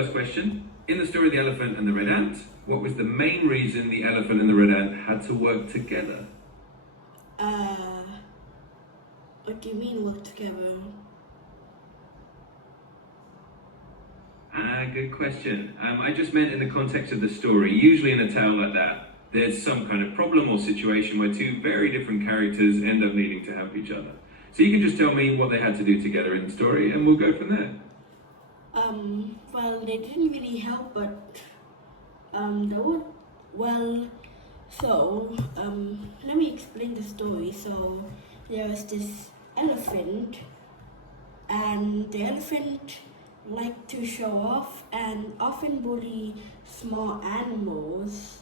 First question. In the story of the elephant and the red ant, what was the main reason the elephant and the red ant had to work together? What do you mean work together? Good question. I just meant in the context of the story. Usually in a tale like that, there's some kind of problem or situation where two very different characters end up needing to help each other. So you can just tell me what they had to do together in the story and we'll go from there. Well, they didn't really help, but let me explain the story. So there was this elephant, and the elephant liked to show off and often bully small animals,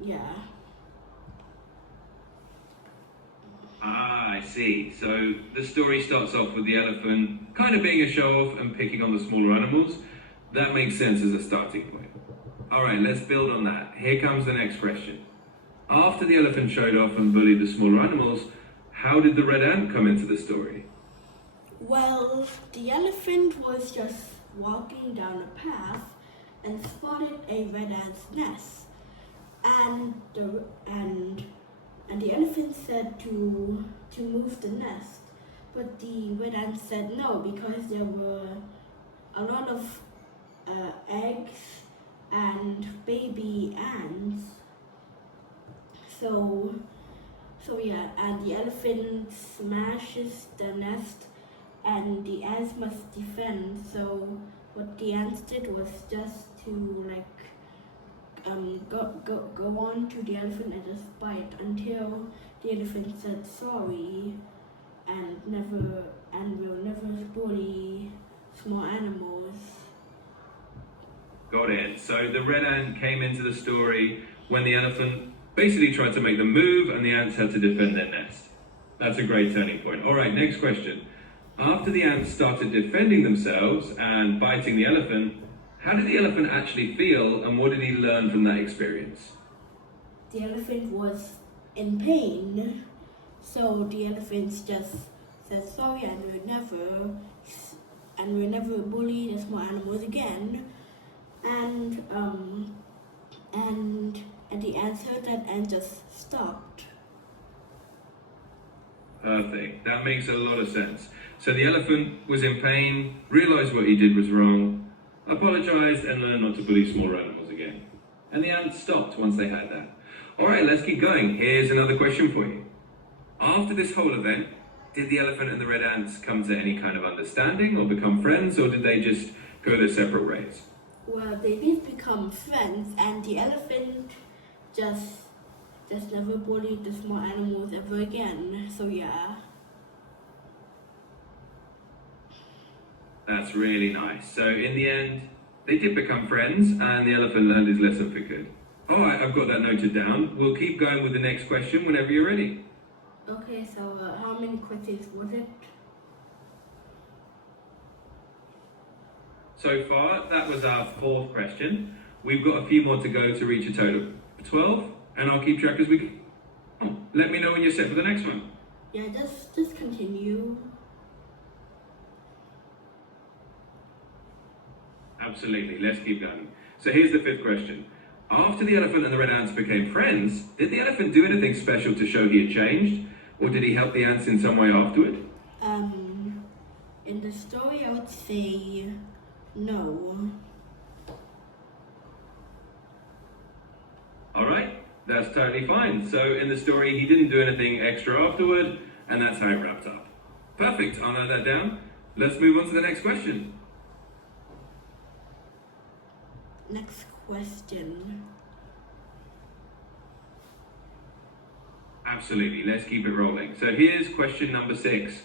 yeah. I see. So the story starts off with the elephant kind of being a show-off and picking on the smaller animals. That makes sense as a starting point. All right, let's build on that. Here comes the next question. After the elephant showed off and bullied the smaller animals, how did the red ant come into the story? Well, the elephant was just walking down a path and spotted a red ant's nest, and the elephant said to move the nest, but the red ant said no because there were a lot of eggs and baby ants. So yeah, and the elephant smashes the nest and the ants must defend. So what the ants did was just to go on to the elephant and just bite until the elephant said sorry and will never bully small animals. Got it. So the red ant came into the story when the elephant basically tried to make them move and the ants had to defend their nest. That's a great turning point. All right, next question. After the ants started defending themselves and biting the elephant, how did the elephant actually feel and what did he learn from that experience? The elephant was in pain, so the elephant just said sorry and will never bully the small animals again. And the ants heard that and just stopped. Perfect. That makes a lot of sense. So the elephant was in pain, realized what he did was wrong, apologized and learned not to bully smaller animals again. And the ants stopped once they had that. All right, let's keep going. Here's another question for you. After this whole event, did the elephant and the red ants come to any kind of understanding or become friends, or did they just go their separate ways? Well, they did become friends, and the elephant just never bullied the small animals ever again. So yeah. That's really nice. So in the end, they did become friends and the elephant learned his lesson for good. All right, I've got that noted down. We'll keep going with the next question whenever you're ready. Okay, so how many questions was it? So far, that was our fourth question. We've got a few more to go to reach a total of 12, and I'll keep track as we go. Let me know when you're set for the next one. Yeah, just continue. Absolutely, let's keep going. So here's the fifth question. After the elephant and the red ants became friends, did the elephant do anything special to show he had changed? Or did he help the ants in some way afterward? In the story, I would say no. All right, that's totally fine. So in the story, he didn't do anything extra afterward, and that's how it wrapped up. Perfect, I'll note that down. Let's move on to the next question. Next question. Absolutely, let's keep it rolling. So here's question number 6.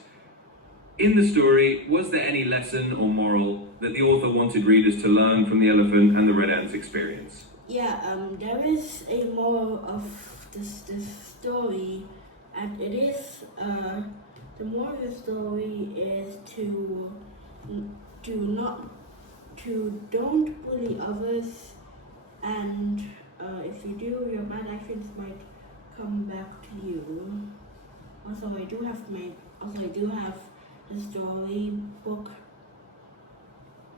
In the story, was there any lesson or moral that the author wanted readers to learn from the elephant and the red ant's experience? Yeah, there is a moral of this story, and it is the moral of the story is to don't bully others, and if you do, your bad actions might come back to you. Also, I do have the storybook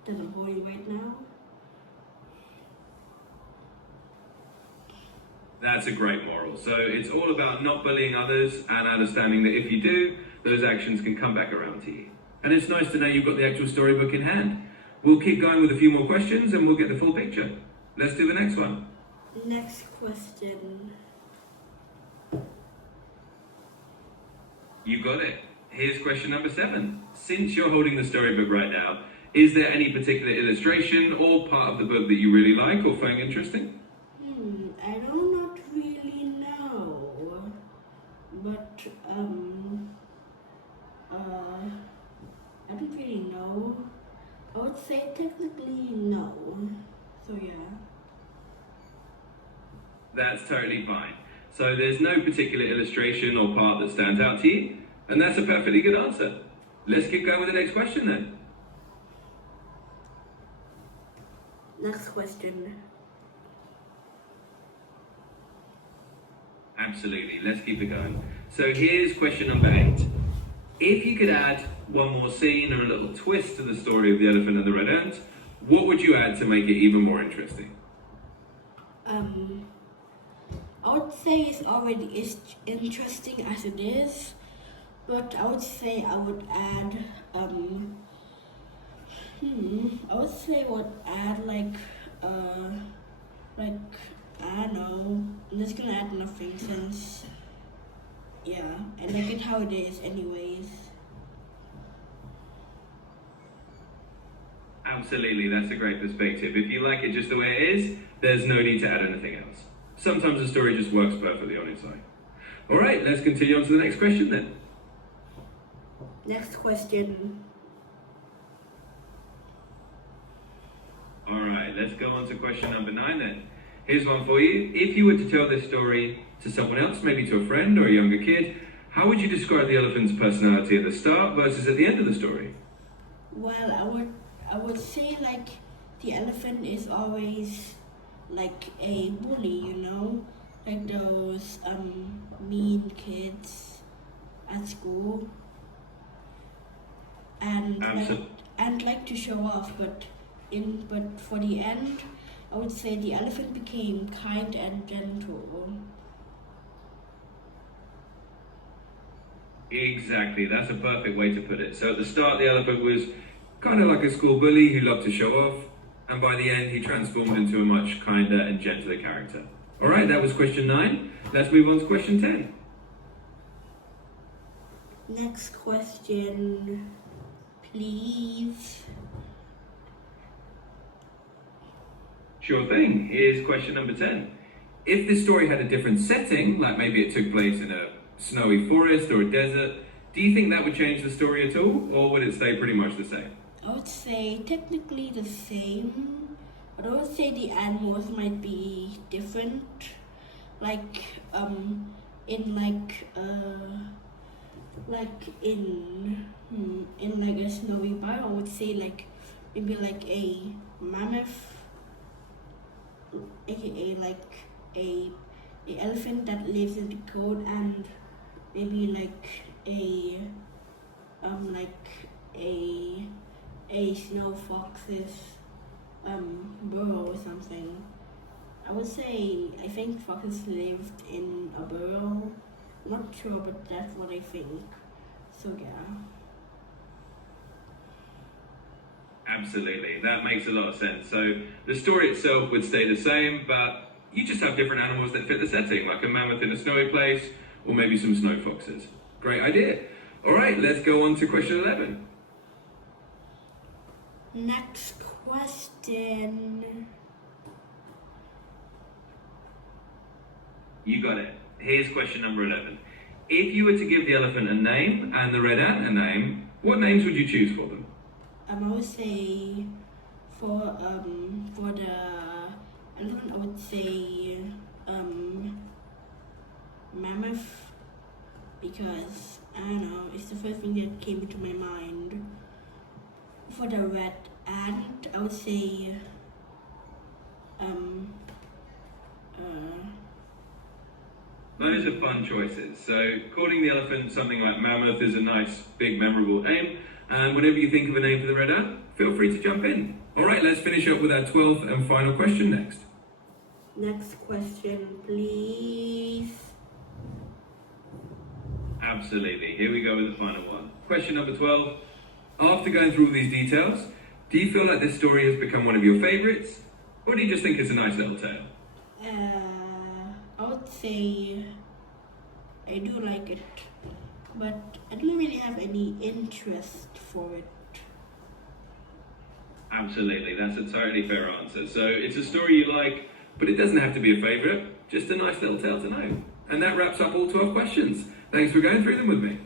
that I'm holding right now. That's a great moral. So it's all about not bullying others and understanding that if you do, those actions can come back around to you. And it's nice to know you've got the actual storybook in hand. We'll keep going with a few more questions and we'll get the full picture. Let's do the next one. Next question. You got it. Here's question number 7. Since you're holding the storybook right now, is there any particular illustration or part of the book that you really like or find interesting? I do not really know, but I don't really know. I would say technically no. So yeah. That's totally fine. So there's no particular illustration or part that stands out to you, and that's a perfectly good answer. Let's keep going with the next question then. Next question. Absolutely, let's keep it going. So here's question number 8. If you could add one more scene or a little twist to the story of the elephant and the red ant, what would you add to make it even more interesting? I would say it's already as interesting as it is, but I would say I would add I would add like I don't know. I'm just gonna add nothing since yeah, I like it how it is anyways. Absolutely, that's a great perspective. If you like it just the way it is, there's no need to add anything else. Sometimes the story just works perfectly on its own. All right, let's continue on to the next question then. Next question. All right, let's go on to question number 9 then. Here's one for you. If you were to tell this story to someone else, maybe to a friend or a younger kid, how would you describe the elephant's personality at the start versus at the end of the story? Well, I would say like the elephant is always like a bully, you know, like those mean kids at school, and like to show off, but for the end, I would say the elephant became kind and gentle. Exactly, that's a perfect way to put it. So at the start, the elephant was kind of like a school bully who loved to show off, and by the end, he transformed into a much kinder and gentler character. All right, that was question 9. Let's move on to question 10. Next question, please. Sure thing. Here's question number 10. If this story had a different setting, like maybe it took place in a snowy forest or a desert, do you think that would change the story at all, or would it stay pretty much the same? I would say technically the same, but I would say the animals might be different. Like in a snowy biome, I would say like maybe like a mammoth, aka like a elephant that lives in the cold, and maybe like a snow fox's burrow or something. I think foxes lived in a burrow. Not sure, but that's what I think. So yeah. Absolutely, that makes a lot of sense. So the story itself would stay the same, but you just have different animals that fit the setting, like a mammoth in a snowy place, or maybe some snow foxes. Great idea. All right, let's go on to question 11. Next question. You got it. Here's question number 11. If you were to give the elephant a name and the red ant a name, what names would you choose for them? I would say for the elephant, I would say mammoth, because I don't know, it's the first thing that came into my mind. For the red ant, I would say Those are fun choices. So calling the elephant something like mammoth is a nice, big, memorable name. And whenever you think of a name for the red ant, feel free to jump in. All right, let's finish up with our 12th and final question next. Next question, please. Absolutely. Here we go with the final one. Question number 12. After going through all these details, do you feel like this story has become one of your favorites? Or do you just think it's a nice little tale? I would say I do like it, but I don't really have any interest for it. Absolutely, that's a totally fair answer. So it's a story you like, but it doesn't have to be a favourite, just a nice little tale to know. And that wraps up all 12 questions. Thanks for going through them with me.